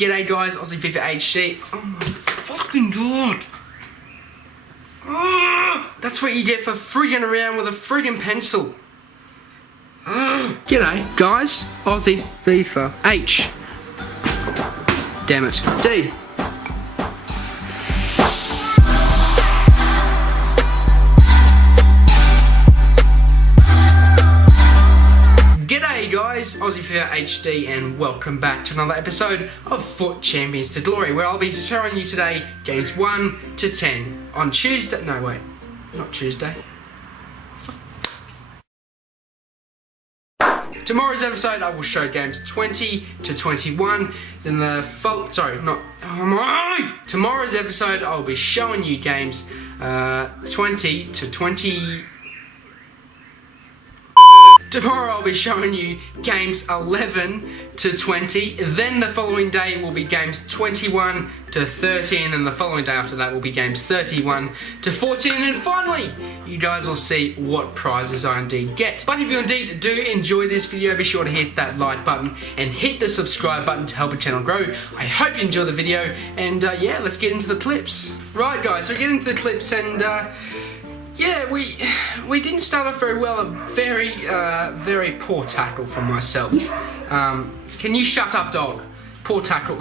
G'day guys, Aussie Fifa HD. Oh my fucking god. That's what you get for frigging around with a frigging pencil. G'day guys, Aussie Fifa H. Damn it. D. G'day guys, Aussie Fifa HD, and welcome back to another episode of FUT Champions to Glory, where I'll be showing you today games 1 to 10 on Tuesday. No, wait, not Tuesday. Tomorrow's episode, I will show games 20 to 21. Then Tomorrow's episode, I'll be showing you games 20 to 20. Tomorrow I'll be showing you games 11 to 20, then the following day will be games 21 to 13, and the following day after that will be games 31 to 14, and finally, you guys will see what prizes I indeed get. But if you indeed do enjoy this video, be sure to hit that like button and hit the subscribe button to help the channel grow. I hope you enjoy the video, and yeah, let's get into the clips. Right guys, so get into the clips, and yeah, we didn't start off very well. A very poor tackle from myself. Can you shut up, dog? Poor tackle.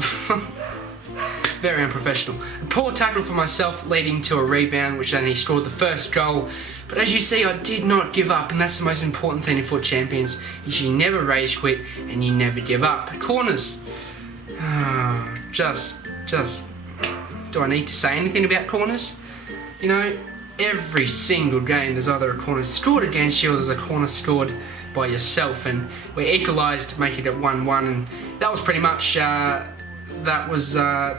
Very unprofessional. A poor tackle for myself, leading to a rebound, which then he scored the first goal. But as you see, I did not give up, and that's the most important thing in FUT Champions. Is you never rage quit and you never give up. Corners. Just. Do I need to say anything about corners? You know, every single game there's either a corner scored against you or there's a corner scored by yourself, and we equalised, making it 1-1, and that was pretty much the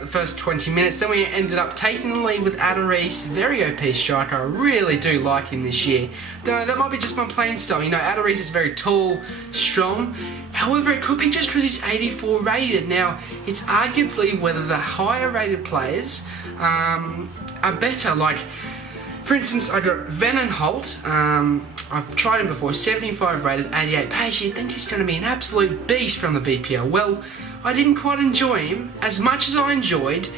first 20 minutes. Then we ended up taking the lead with Adarice, very OP striker. I really do like him this year. Don't know, that might be just my playing style. You know, Adarice is very tall, strong. However, it could be just because he's 84 rated. Now, it's arguably whether the higher rated players are better. Like, for instance, I got Venon Holt. I've tried him before, 75 rated, 88 pace. You'd think he's going to be an absolute beast from the BPL. Well, I didn't quite enjoy him as much as I enjoyed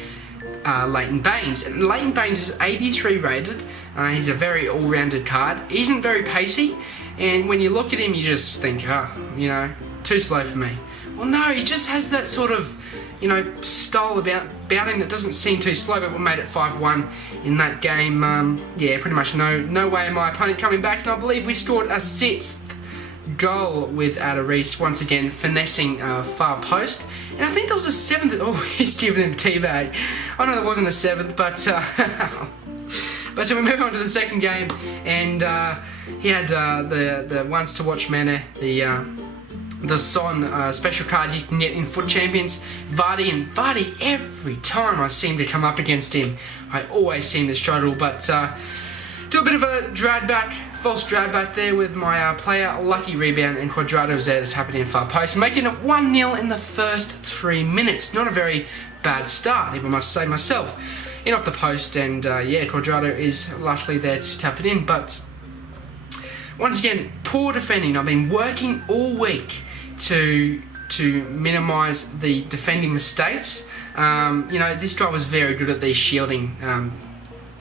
Leighton Baines. And Leighton Baines is 83 rated. He's a very all-rounded card. He isn't very pacey, and when you look at him, you just think, you know, too slow for me. Well, no, he just has that sort of, you know, style about him that doesn't seem too slow, but we made it 5-1 in that game. Yeah, pretty much no way of my opponent coming back, and I believe we scored a 6th goal with Adarice, once again finessing far post, and I think there was a 7th. Oh, he's giving him teabag. I know there wasn't a 7th, but so we move on to the second game, and he had the once to watch manner, the Son special card you can get in FUT Champions, Vardy, and Vardy, every time I seem to come up against him, I always seem to struggle, but do a bit of a false drag back there with my player, lucky rebound, and Quadrado was there to tap it in far post, making it 1-0 in the first 3 minutes. Not a very bad start, if I must say myself. In off the post, and yeah, Quadrado is luckily there to tap it in, but once again, poor defending. I've been working all week to minimise the defending mistakes. You know, this guy was very good at the shielding.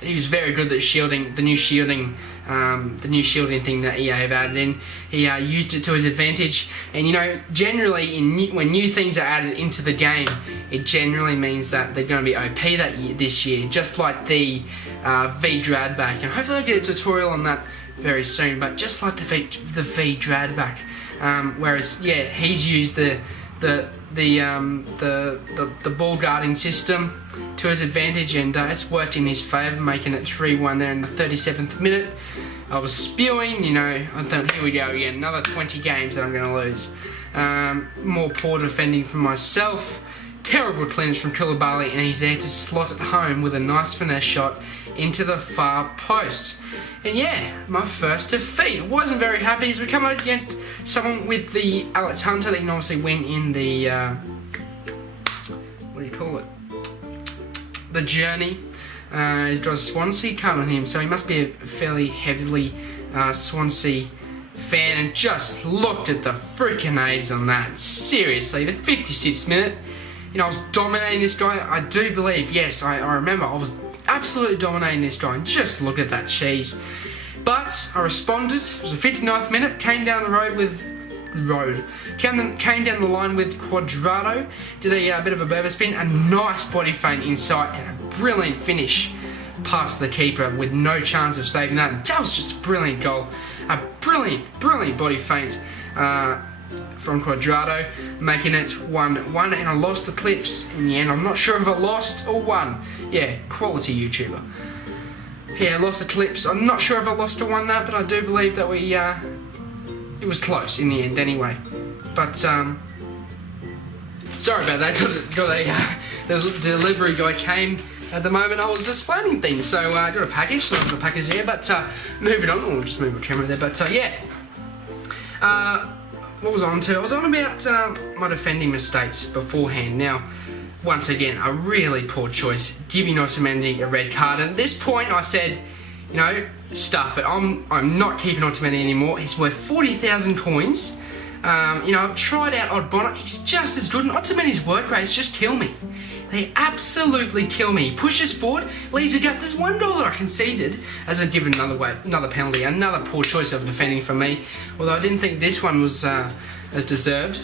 He was very good at shielding, the new shielding thing that EA have added in. He used it to his advantage, and you know, generally when new things are added into the game, it generally means that they're going to be OP this year, just like the V Dradback, and hopefully I'll get a tutorial on that very soon. But just like the V Dradback, whereas yeah, he's used the ball guarding system to his advantage, and it's worked in his favour, making it 3-1 there in the 37th minute. I was spewing, you know, I thought, here we go again, another 20 games that I'm going to lose. More poor defending from myself, terrible clearance from Koulibaly, and he's there to slot it home with a nice finesse shot into the far post. And yeah, my first defeat. Wasn't very happy as we come up against someone with the Alex Hunter that can obviously win in the what do you call it? The Journey. He's got a Swansea card on him, so he must be a fairly heavily Swansea fan. And just looked at the freaking aids on that. Seriously, the 56th minute. I was dominating this guy. I do believe, yes, I remember I was absolutely dominating this guy. And just look at that cheese. But I responded. It was the 59th minute. Came down the road with came down the line with Quadrado. Did a bit of a Berber spin. A nice body feint inside and a brilliant finish past the keeper with no chance of saving that. And that was just a brilliant goal. A brilliant body feint from Quadrado, making it 1-1, and I lost the clips in the end. I'm not sure if I lost or won. Yeah, quality YouTuber. Yeah, lost the clips. I'm not sure if I lost or won that, but I do believe that it was close in the end anyway. But sorry about that. The delivery guy came at the moment I was displaying things, so I got a package. So I've got a package there. But moving on, we'll just move my camera there. But yeah. What was I on to? I was on about my defending mistakes beforehand. Now, once again, a really poor choice, giving Otamendi a red card. And at this point, I said, stuff it. I'm not keeping Otamendi anymore. He's worth 40,000 coins. I've tried out Oddbonnet. He's just as good. And Otamendi's work rates just kill me. They absolutely kill me. He pushes forward, leaves a gap. There's one goal that I conceded as a given another penalty, another poor choice of defending from me. Although I didn't think this one was as deserved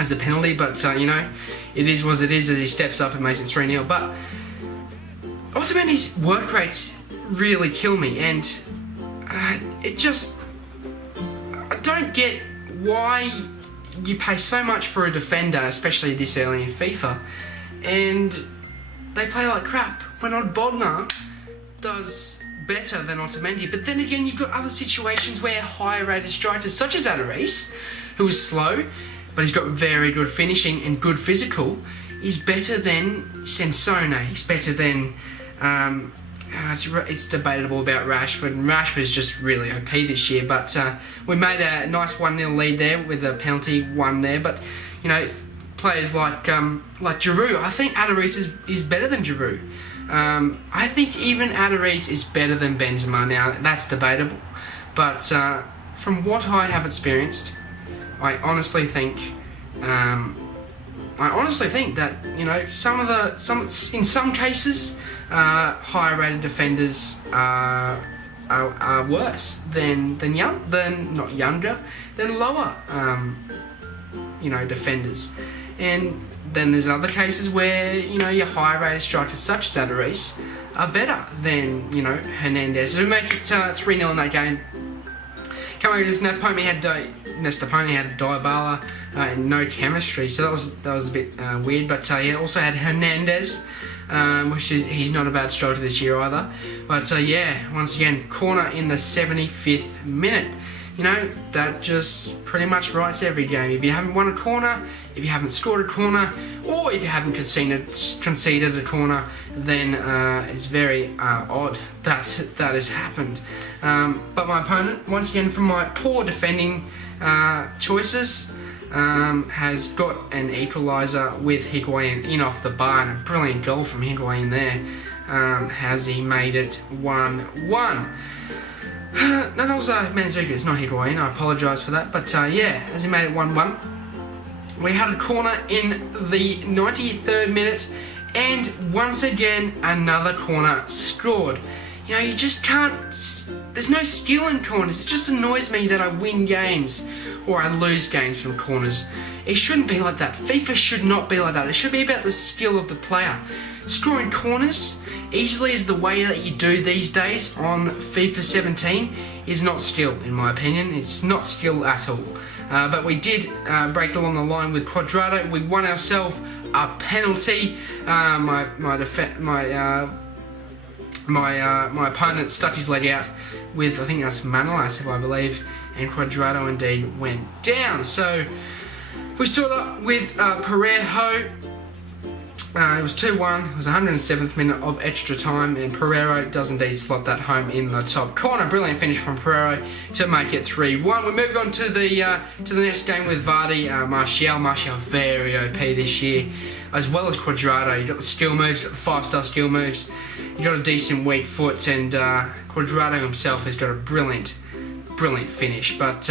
as a penalty, but it is what it is as he steps up and makes it 3-0. But Otamendi's work rates really kill me, and I don't get why you pay so much for a defender, especially this early in FIFA, and they play like crap when Oddbonnet does better than Otamendi. But then again, you've got other situations where higher rated strikers such as Adarice, who is slow but he's got very good finishing and good physical, is better than Sensone. He's better than it's debatable about Rashford, and Rashford's just really OP this year. But we made a nice 1-0 lead there with a penalty won there. But players like Giroud, I think Adarice is better than Giroud. I think even Adarice is better than Benzema. Now that's debatable, but from what I have experienced, I honestly think that in some cases higher rated defenders are worse than lower defenders. And then there's other cases where your higher rated strikers such as Adarice are better than Hernandez. So we make it 3-0 in that game. Coming with Nestaponi had Dybala and no chemistry, so that was a bit weird. But he also had Hernandez, which he's not a bad striker this year either. But once again, corner in the 75th minute. That just pretty much writes every game. If you haven't won a corner, if you haven't scored a corner, or if you haven't conceded a corner, then it's very odd that has happened. But my opponent, once again from my poor defending choices, has got an equaliser with Higuain in off the bar, and a brilliant goal from Higuain there. Has he made it 1-1? No, that was Manzukic, it's not Higuain, I apologise for that. But as he made it 1-1. We had a corner in the 93rd minute, and once again another corner scored. You just can't, there's no skill in corners. It just annoys me that I win games or I lose games from corners. It shouldn't be like that. FIFA should not be like that. It should be about the skill of the player. Scoring corners easily is the way that you do these days on FIFA 17 is not skill, in my opinion. It's not skill at all. But we did break along the line with Quadrado. We won ourselves a penalty. My opponent stuck his leg out with, I think that's Manolas, I believe, and Quadrado indeed went down. So we stood up with Pereiro. It was 2-1. It was 107th minute of extra time, and Pereiro does indeed slot that home in the top corner. Brilliant finish from Pereiro to make it 3-1. We moved on to the next game with Vardy. Martial very OP this year, as well as Quadrado. You got the skill moves, got the 5-star skill moves. You got a decent weak foot, and Quadrado himself has got a brilliant finish. But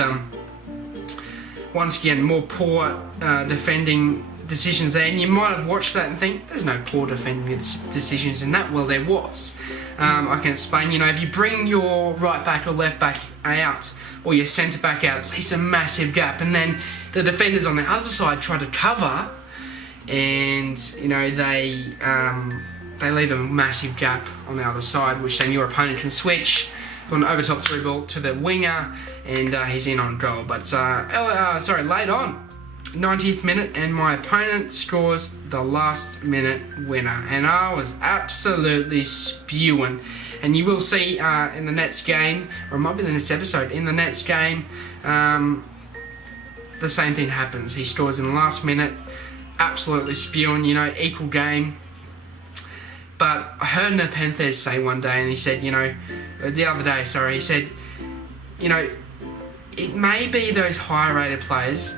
once again, more poor defending decisions there, and you might have watched that and think, there's no poor defending decisions in that. Well, there was. I can explain, you know, if you bring your right back or left back out, or your centre back out, it leaves a massive gap, and then the defenders on the other side try to cover, and, you know, they leave a massive gap on the other side, which then your opponent can switch on an over top through ball to the winger, and he's in on goal. But late on, 90th minute, and my opponent scores the last minute winner, and I was absolutely spewing. And you will see in the next game, or it might be the next episode, in the next game, the same thing happens. He scores in the last minute, absolutely spewing, you know, equal game. But I heard Nepenthes say one day, and he said, you know, the other day, sorry, he said, you know, it may be those higher rated players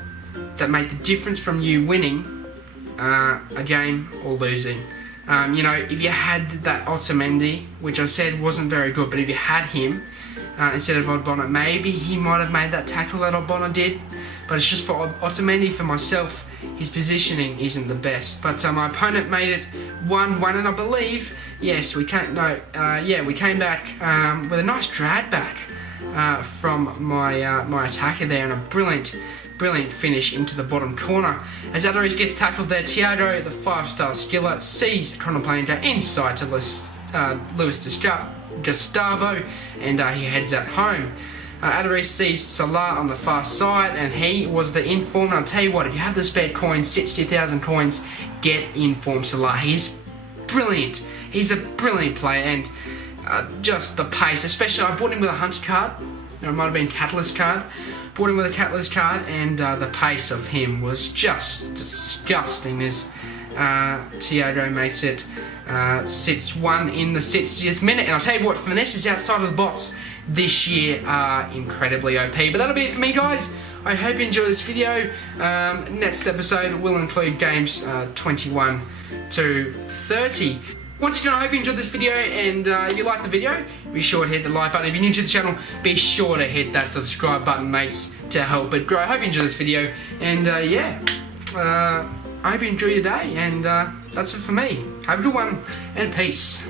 that make the difference from you winning a game or losing. You know, if you had that Otamendi, which I said wasn't very good, but if you had him instead of Ogbonna, maybe he might have made that tackle that Ogbonna did. But it's just for Otamendi, for myself, his positioning isn't the best. But my opponent made it 1-1, and I believe, yes, we came back with a nice drag back from my attacker there, and a brilliant finish into the bottom corner. As Adores gets tackled there, Thiago, the 5-star skiller, sees Conor playing inside to Luis Gustavo, and he heads out home. Adores sees Salah on the far side, and he was the informed. I'll tell you what, if you have the spare coins, 60,000 coins, get informed Salah. He's brilliant. He's a brilliant player, and just the pace, especially I bought him with a Hunter card. It might have been Catalyst card. Bought him with a Catalyst card, and the pace of him was just disgusting as Thiago makes it 6-1 in the 60th minute. And I'll tell you what, finesses outside of the box this year are incredibly OP. But that'll be it for me, guys. I hope you enjoyed this video. Next episode will include games 21 to 30. Once again, I hope you enjoyed this video, and if you liked the video, be sure to hit the like button. If you're new to the channel, be sure to hit that subscribe button, mates, to help it grow. I hope you enjoyed this video, and I hope you enjoy your day, and that's it for me. Have a good one, and peace.